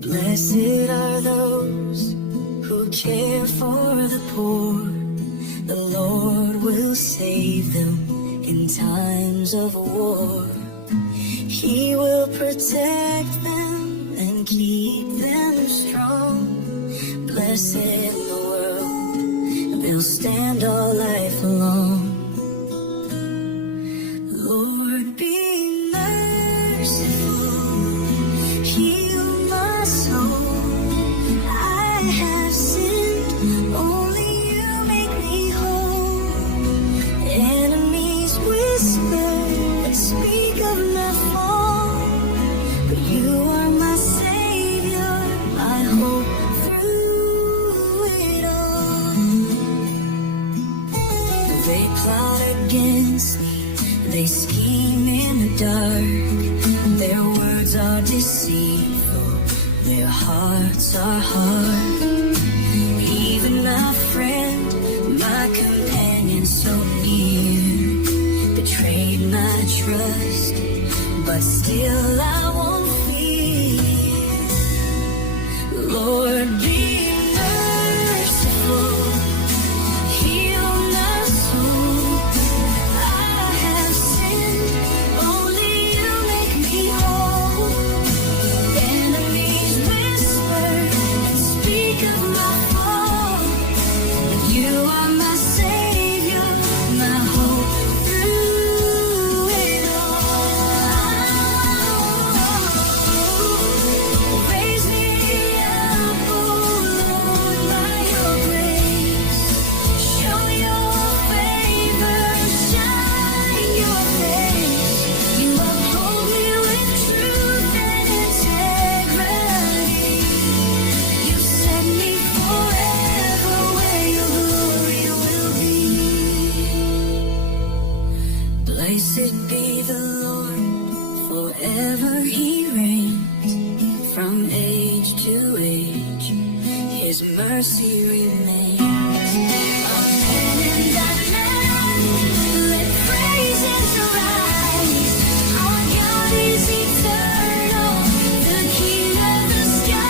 Blessed are those who care for the poor. The Lord will save them in times of war. He will protect them and keep them strong. Blessed in the world, they'll stand all life long. Lord, be merciful, heal my soul. I have sinned, only you make me whole. Enemies whisper and speak of my fall, but you are my Savior, my hope through it all. They plot against me, they scheme in the dark. Their words are deceitful, their hearts are hard. Even my friend, my companion so near, betrayed my trust, but still I won't fear. Lord, be merciful, heal my soul. I have sinned, only you make me whole. Enemies whisper and speak of my fall, but you are my Savior, my hope through it all. Raise me up, oh Lord, by your grace. Show your favor, shine your face. You uphold me with truth and integrity. You set me forever where your glory will be. Blessed be the Lord, forever he reigns. From age to age, his mercy remains. Amen and amen. Let praises arise. Our God is eternal, the King of the skies.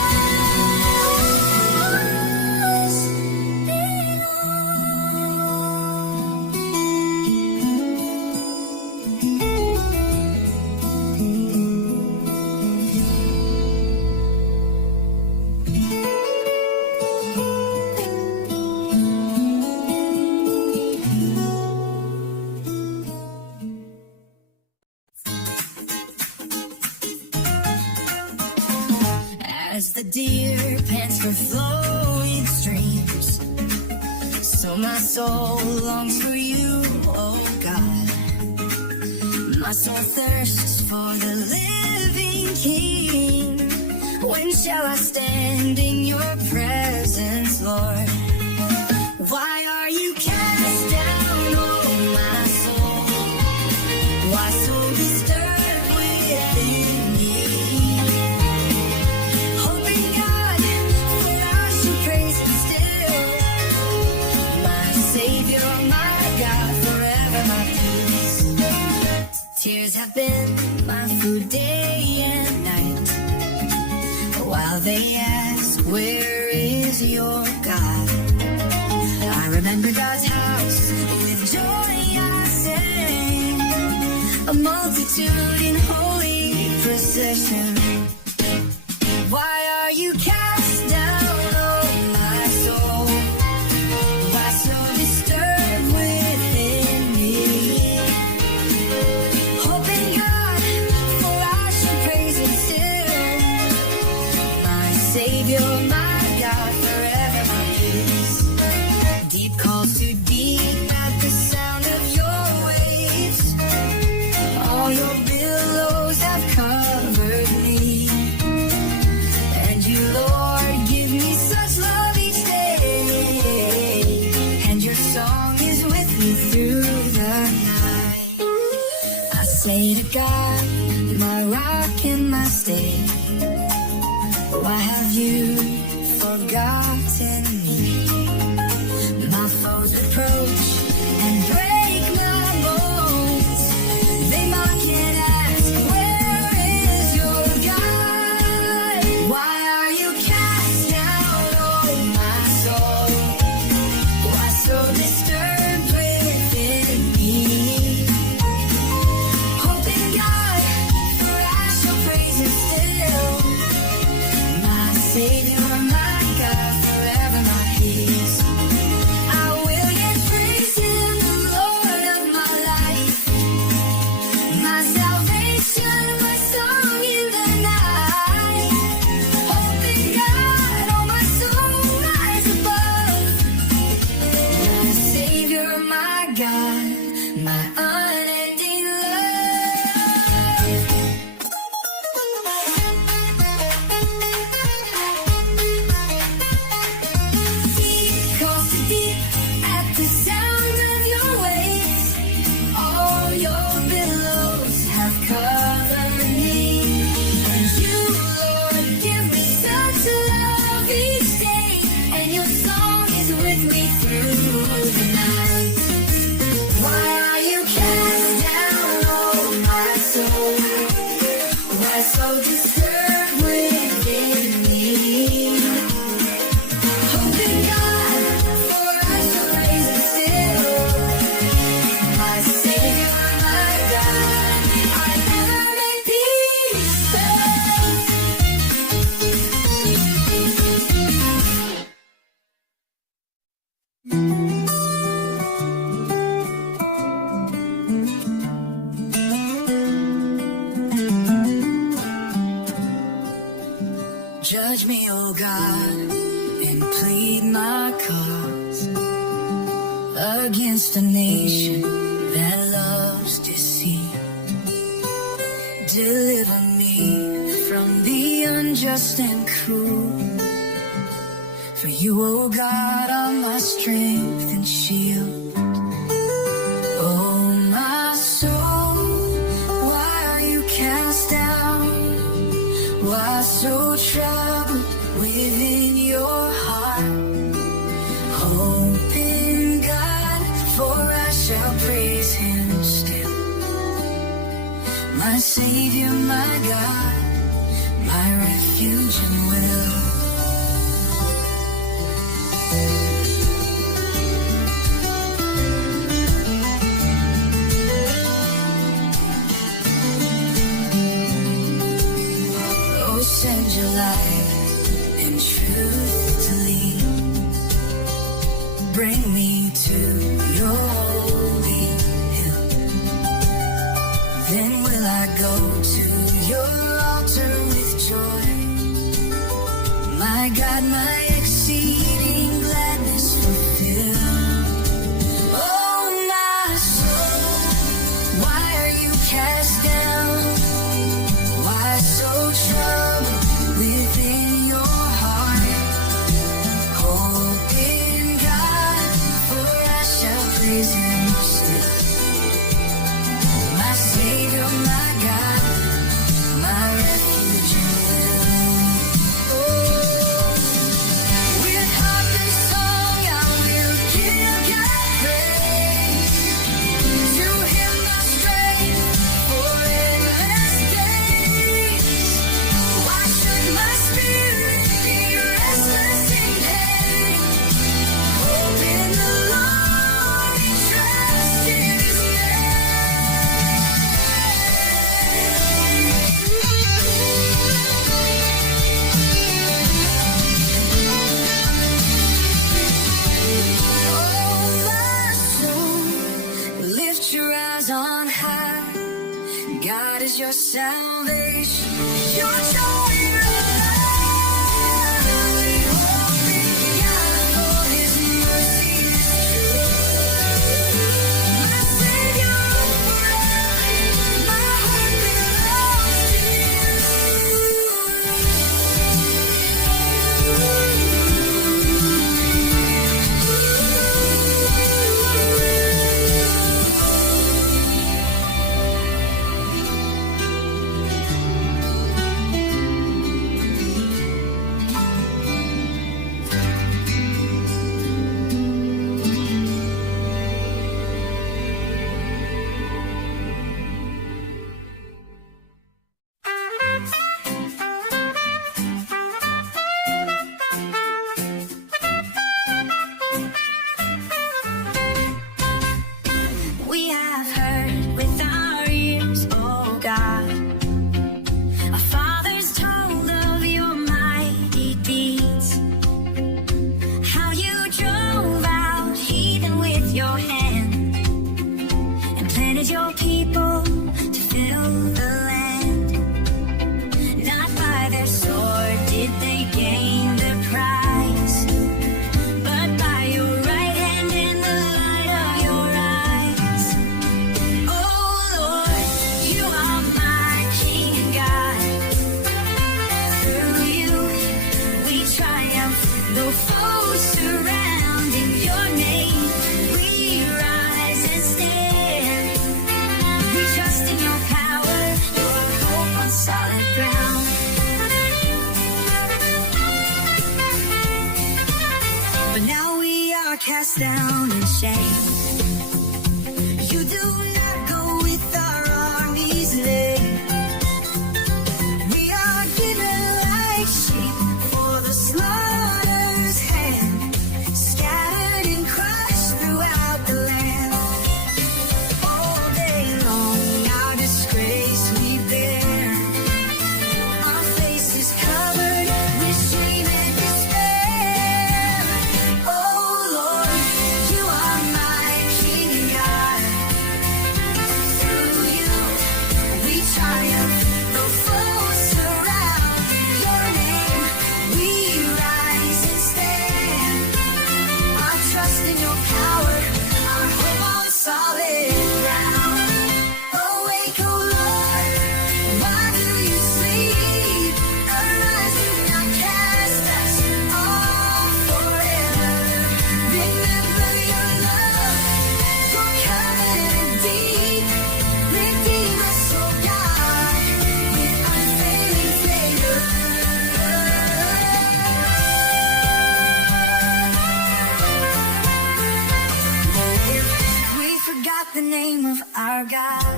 As the deer pants for flowing streams, so my soul longs for you, oh God. My soul thirsts for the living King. When shall I stand in your presence, Lord? Why are you cast down, oh my soul? Why so disturbed within me? Hoping God, for I should praise him still. My Savior, my God, forever my peace. Tears have been my food day and night, while they ask, where is your God? I remember God's house, with joy I sang, a multitude in holy procession. Why are you cast down, oh my soul? Why so disturbed within me? Hoping God, for I should praise him still. My Savior, my God, forever my peace. Deep calls to deep at the sound of your waves. All your billows have covered me. And you, Lord, give me such love each day. And your song is with me through the night. I say to God, my rock and my stay, why have you forgotten me? My foes approach and break my bones. Judge me, oh God, and plead my cause against a nation that loves deceit. Deliver me from the unjust and cruel. For you, oh God, are my strength and shield. Oh, my soul, why are you cast down? Why so troubled within your heart? Hope in God, for I shall praise him still. My Savior, my God, my refuge and will. Oh, send your light and truth to lead. Bring me to your holy hill. Then will I go to your altar with joy. My God, my exceeding gladness fulfill. Oh, my soul, why are you cast down? Why so troubled within your heart? Hope in God, for I shall praise him still. My Savior, my God, my refuge and will. With harp and song I will give God praise. To him my strength for endless days. Why should my spirit be restless in pain? Hope in the Lord and trust in his Oh, my soul, lift your eyes on high. God is your salvation, your joy, your life. Hope in God, for his mercy is true. My Savior forever, my hope belongs to We have heard with our ears, oh God, our fathers told of your mighty deeds, how you drove out heathen with your hand and planted your people to fill the land. Not by their sword did they gain the prize, but by your right hand and the light of your eyes. Oh Lord, you are my King and God. Through you we triumph, though foes surround. In your name we rise and stand. We trust in your power, your hope on solid ground. But now we are cast down in shame. You do not go with our armies late. We are given like sheep for the slaughter's hand, scattered and crushed throughout the land. All day long our disgrace we bear, our faces covered with shame and despair. Oh Lord, you are my name of our God.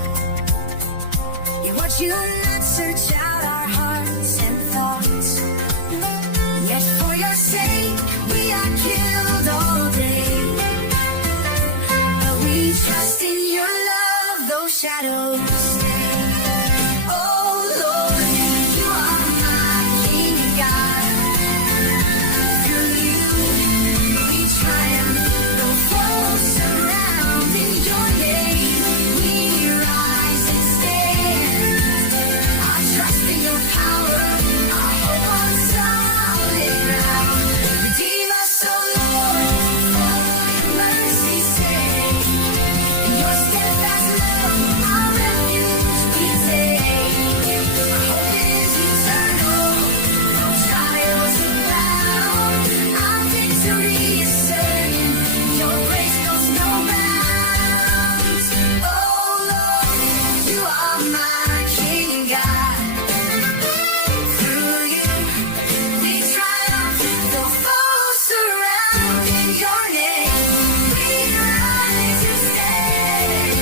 You watch you not search out our hearts and thoughts. Yet for your sake we are killed all day. But we trust in your love, those shadows stay. Oh Lord, you are my King God. Through you we triumph, though foes surround. In your name we rise and stand. I trust in your power, I hope on solid ground. Redeem us, O Lord, for your mercy's sake. In your steadfast love, our refuge we take. Our hope is eternal, though trials abound. Our victory is certain, your grace knows no bounds. Oh Lord, you are my King God. Through you we triumph, though foes surround. In your name we rise and stand.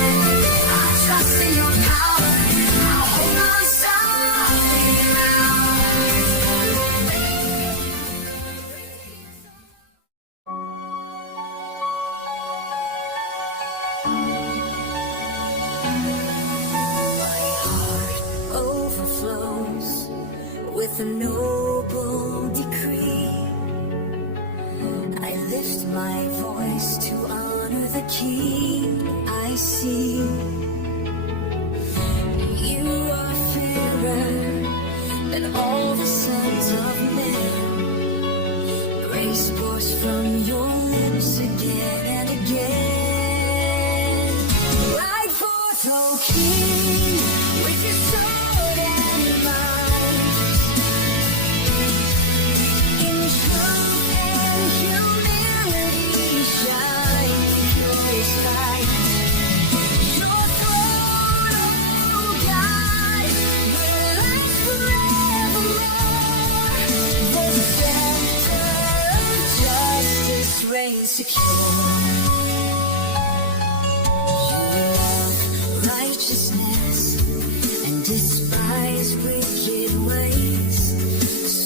I trust in your power, I hold on solid My heart overflows with a noble decree. I lift my voice to honor the King I see. You are fairer than all the sons of men. Grace pours from your lips again and again. Ride forth, O King, with your sword and might. In truth and humility shine glorious light. Your throne, O God, will last forevermore. The scepter of justice reigns secure. You love righteousness and despise wicked ways.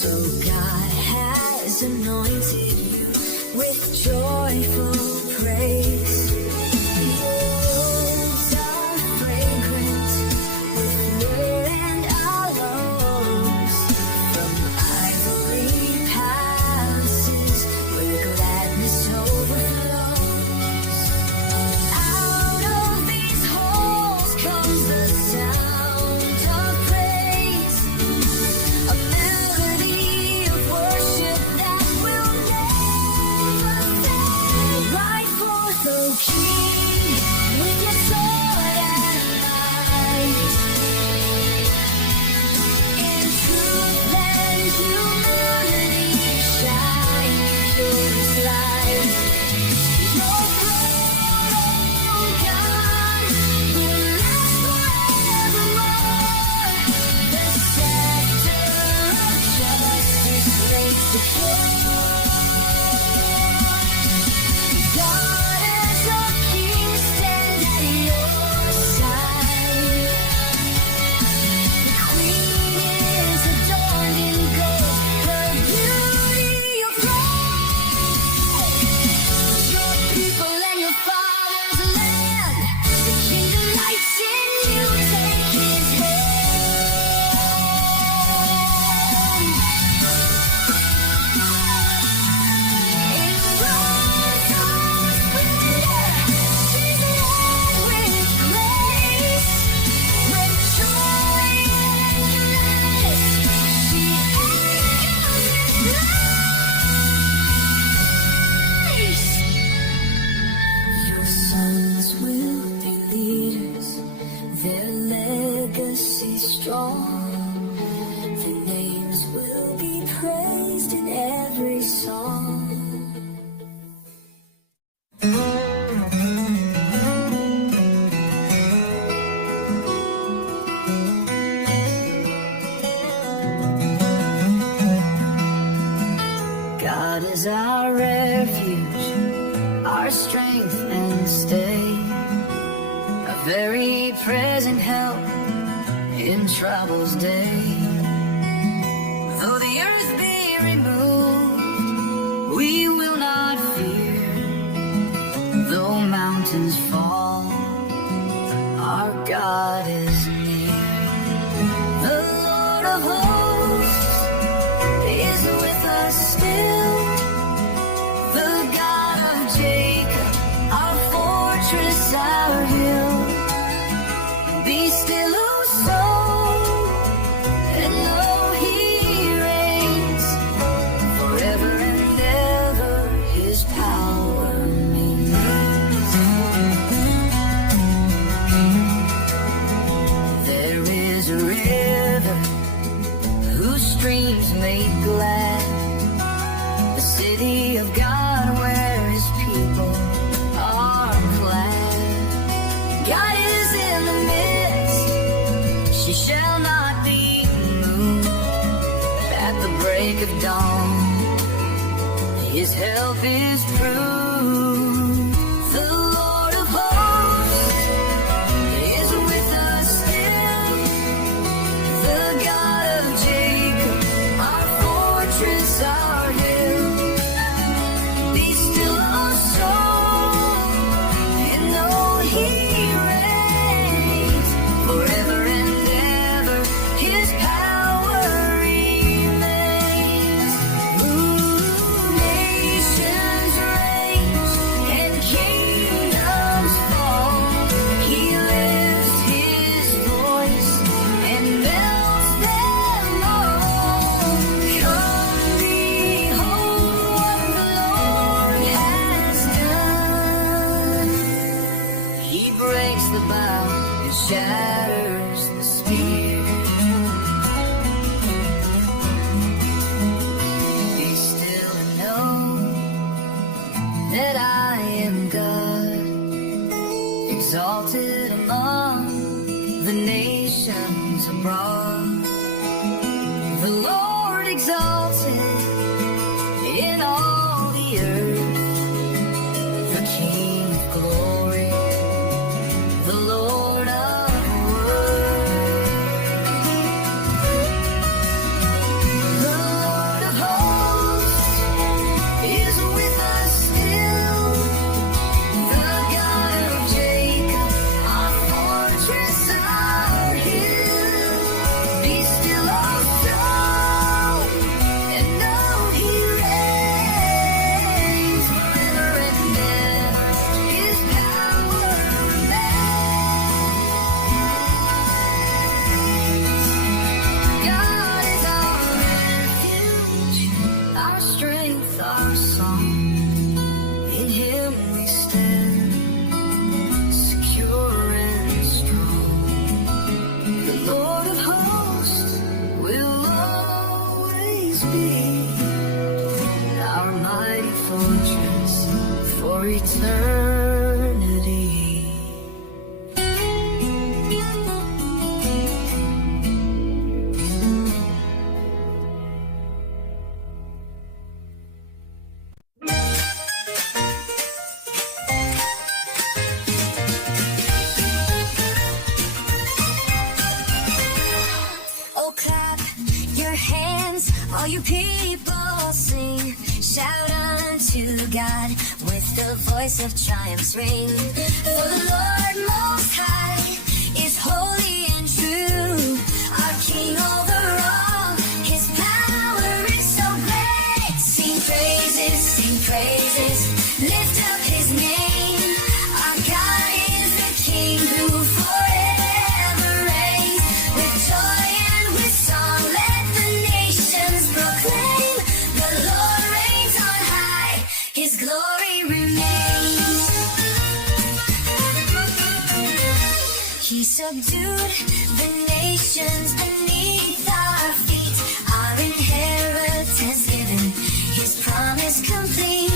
So God has anointed you with joyful praise. Your robes are fragrant with myrrh and aloes. From ivory palaces where gladness overflows. Out of these halls comes the sound of praise, a melody of worship that will never fade. Ride forth, O King, with your sword and might. In truth and humility shine glorious light. Your throne, O God, will last forevermore. The scepter of justice reigns secure. Daughters of kings stand at your side. The queen is adorned in gold, her beauty your throne. Your people and your father's land, the king delights in you, take his hand. In robes of splendor, she's led with grace. With joy and gladness, she echoes his praise. Your sons will be leaders, their legacy strong. Their names will be praised in every song. God is our refuge, our strength and stay, a very present help in trouble's day. Though the earth be removed, we will not fear. Though mountains fall, our God is near. The Lord of hosts is with us still. The God of Jacob, our fortress, our hill. Be still, O soul, and know He reigns forever and ever. His power remains. There is a river whose streams make glad the city of God, where His people are glad. God is in the midst, she shall not be moved. At the break of dawn, His help is proved. The Lord of hosts is with us still. The God of Jacob, our fortress, our hill. Be still, O soul, and know He reigns forever and ever. His power remains. Nations rage and kingdoms fall. He lifts His voice and melts them all. Come, behold what the Lord has done. He breaks the bow and shatters the spear. Be still and know that I am God, exalted among the nations abroad. The Lord exalted in all the earth, the King of glory, the Lord of words. The Lord of hosts is with us still. The God of Jacob, our fortress, our hill. Be still, O soul, and know He reigns forever and ever. His power remains. God is our refuge, our strength, our song. In Him we stand, secure and strong. The Lord of hosts will always be our mighty fortress for eternity. Oh, clap your hands, all you people sing. Shout unto God with the voice of triumph ring. For the Lord Most High is holy and true, our King over all. His power is so great. Sing praises, lift up His name. Our God is the King who forever reigns. With joy and with song, let the nations proclaim. The Lord reigns on high, His glory remains. He subdued the nations beneath our feet. Our inheritance given, His promise complete.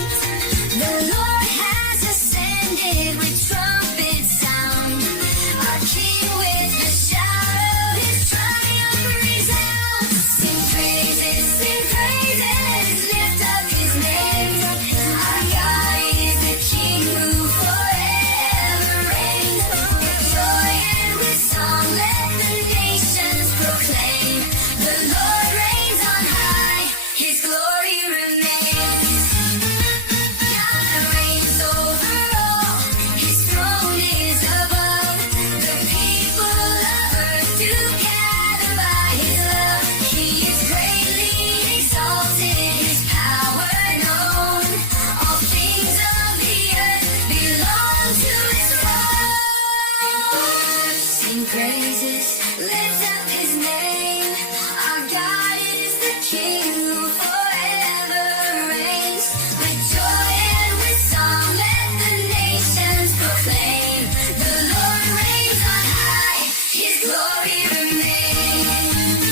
The Lord has ascended with trumpet sound. Our King with the shout of His triumph resounds. Sing praises, lift up His name. Our God is the King who forever reigns. With joy praises, lift up his name. Our God is the King who forever reigns. With joy and with song, let the nations proclaim. The Lord reigns on high, his glory remains.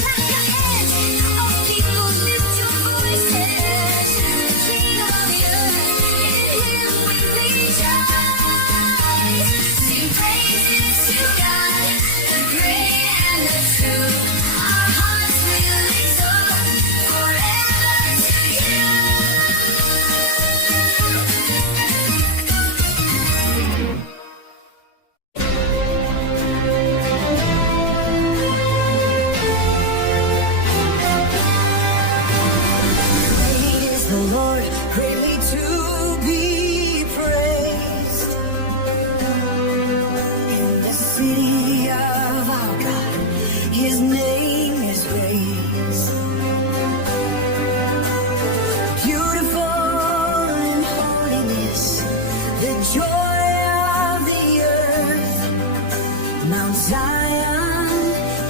Clap your hands, all people, lift your voices. The King of the earth, in him we rejoice. Sing praises to God, the great and the true. Our hearts will exalt forever to you. Great is the Lord, greatly to be praised. In the city of our God, his name is raised. Beautiful in holiness, the joy of the earth. Mount Zion,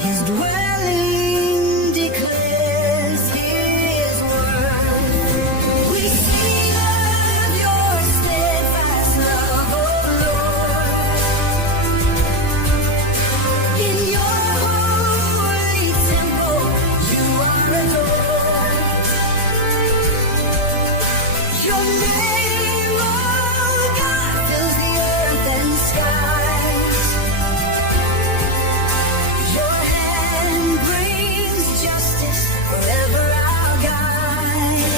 his dwelling declares his word. We sing of your steadfast love, O Lord. In your holy temple, you are adored. Your name, O God, fills the earth and skies. Your hand brings justice, forever our guide.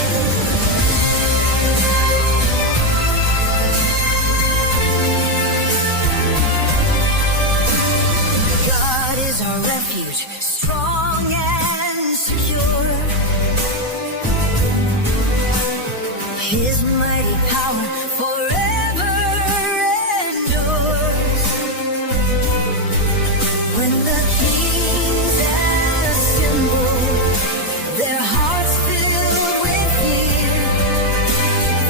God is our refuge, strong and secure. His mighty power forever endures. When the kings assemble, their hearts filled with fear,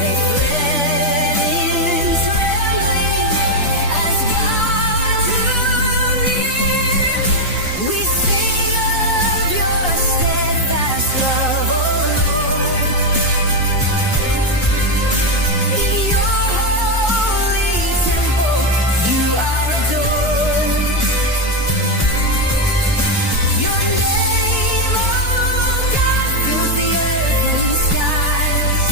they fled in trembling as God drew near. We sing of your steadfast love, O Lord. In your holy temple, you are adored. Your name, O God, fills the earth and skies.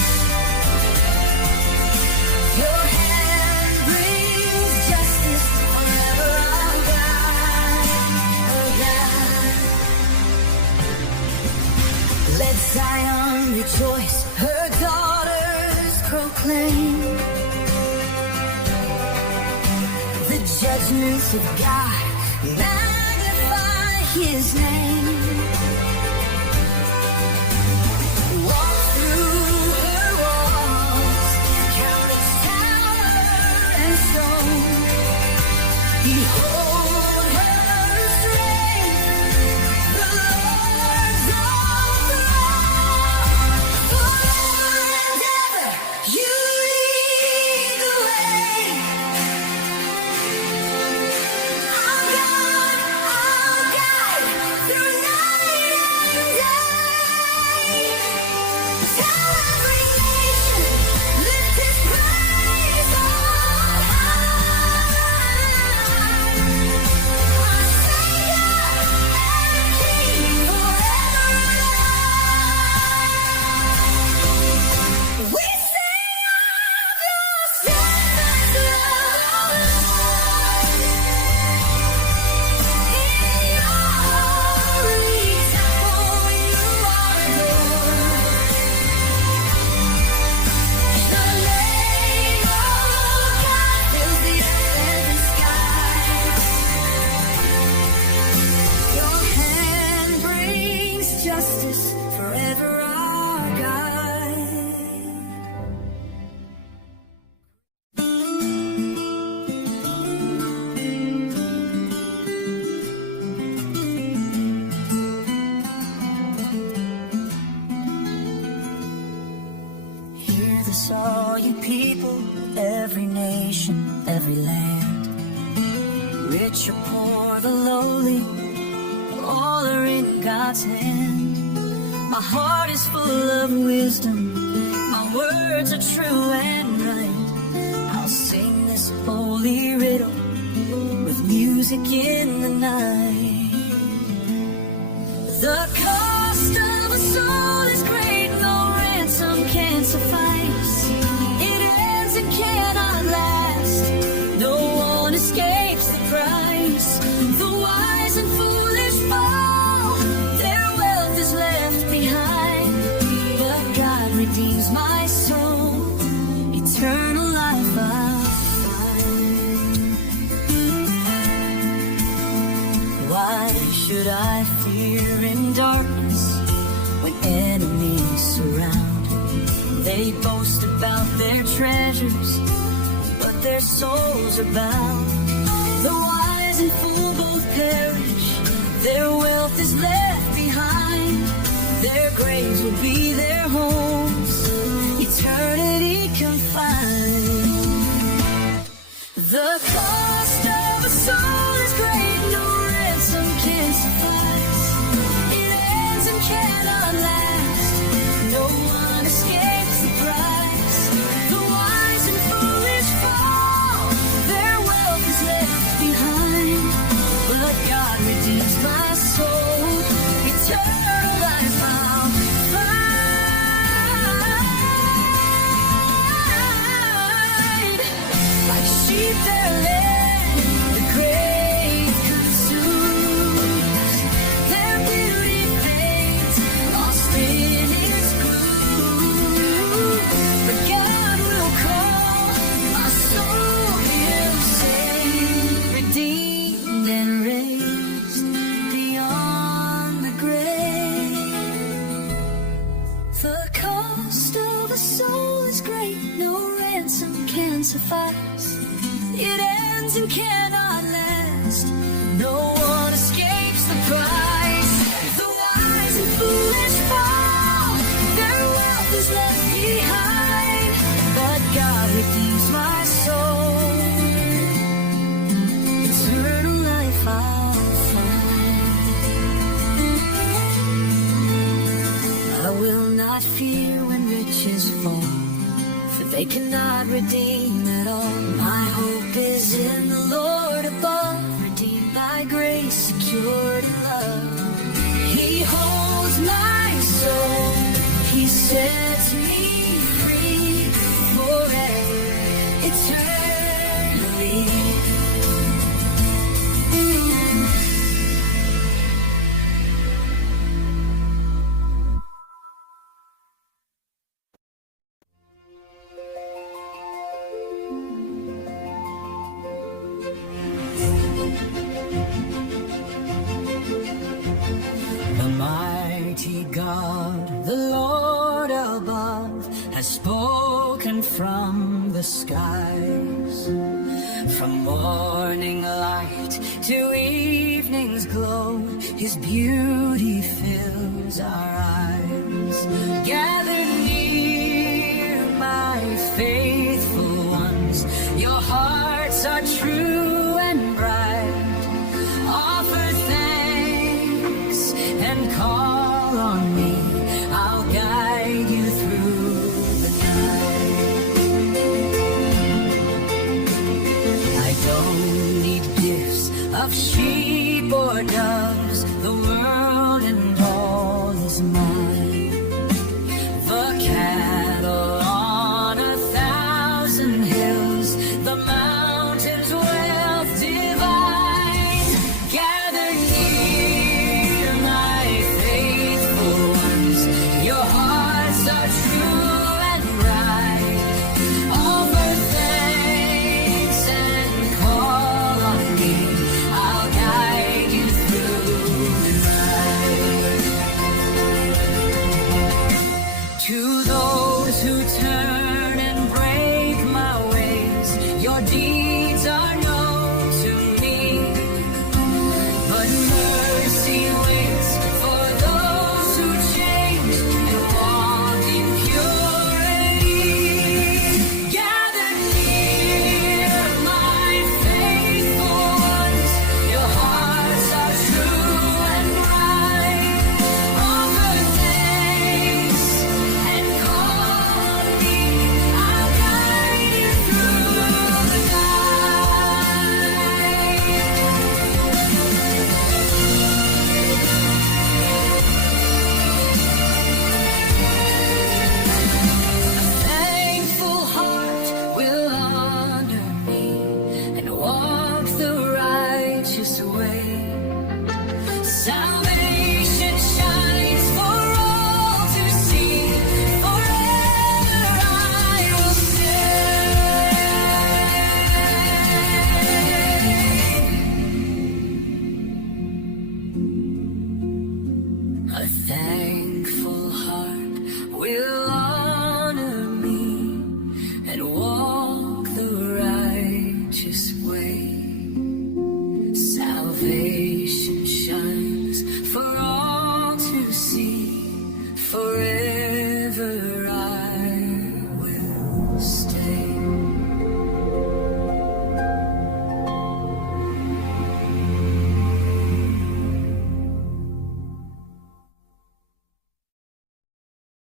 Your hand brings justice, forever our God, oh God. Let Zion rejoice, her daughters proclaim the judgments of God, magnify his name. Walk through her walls, count its tower and stone. Behold her strength, the Lord's own throne. Forever and ever, you lead the way. Our God, our guide, through night and day. Tell every nation, lift his praise on high. rich or poor, the lowly, all are in God's hand. My heart is full of wisdom, my words are true and right. I'll sing this holy riddle with music in the night. The cost of a soul is great, no ransom can suffice. It ends and cannot last, no one escapes the price. The wise and foolish fall, their wealth is left behind, but God redeems my soul, eternal life I'll find. Why should I fear in darkness when enemies surround? They boast about their treasures, but their souls are bound. The wise and fool both perish, their wealth is left behind. Their graves will be their homes, eternity confined. The cost of a soul is great, no ransom can suffice. It ends and cannot last, no one escapes the price. The wise and foolish fall, their wealth is left behind, but God redeems my soul, eternal life I'll find. Like sheep they're led, the grave consumes. Their beauty fades, lost in its gloom. But God will call, my soul He'll save, redeemed and raised beyond the grave. The cost of a soul is great, no ransom can suffice. It ends and cannot last, no one escapes the price. The wise and foolish fall, their wealth is left behind, but God redeems my soul, eternal life I'll find. I will not fear when riches fall, for they cannot redeem at all. My hope is in the Lord above, redeemed by grace, secured in love. He holds my soul, He sets me free forever, eternally. The mighty God, the Lord above, has spoken from the skies. From morning light to evening's glow, His beauty fills our eyes. Gather near, my faithful ones, your hearts are true and bright. Offer thanks and call on me, I'll guide you through the night. I don't need gifts of sheep or doves, the world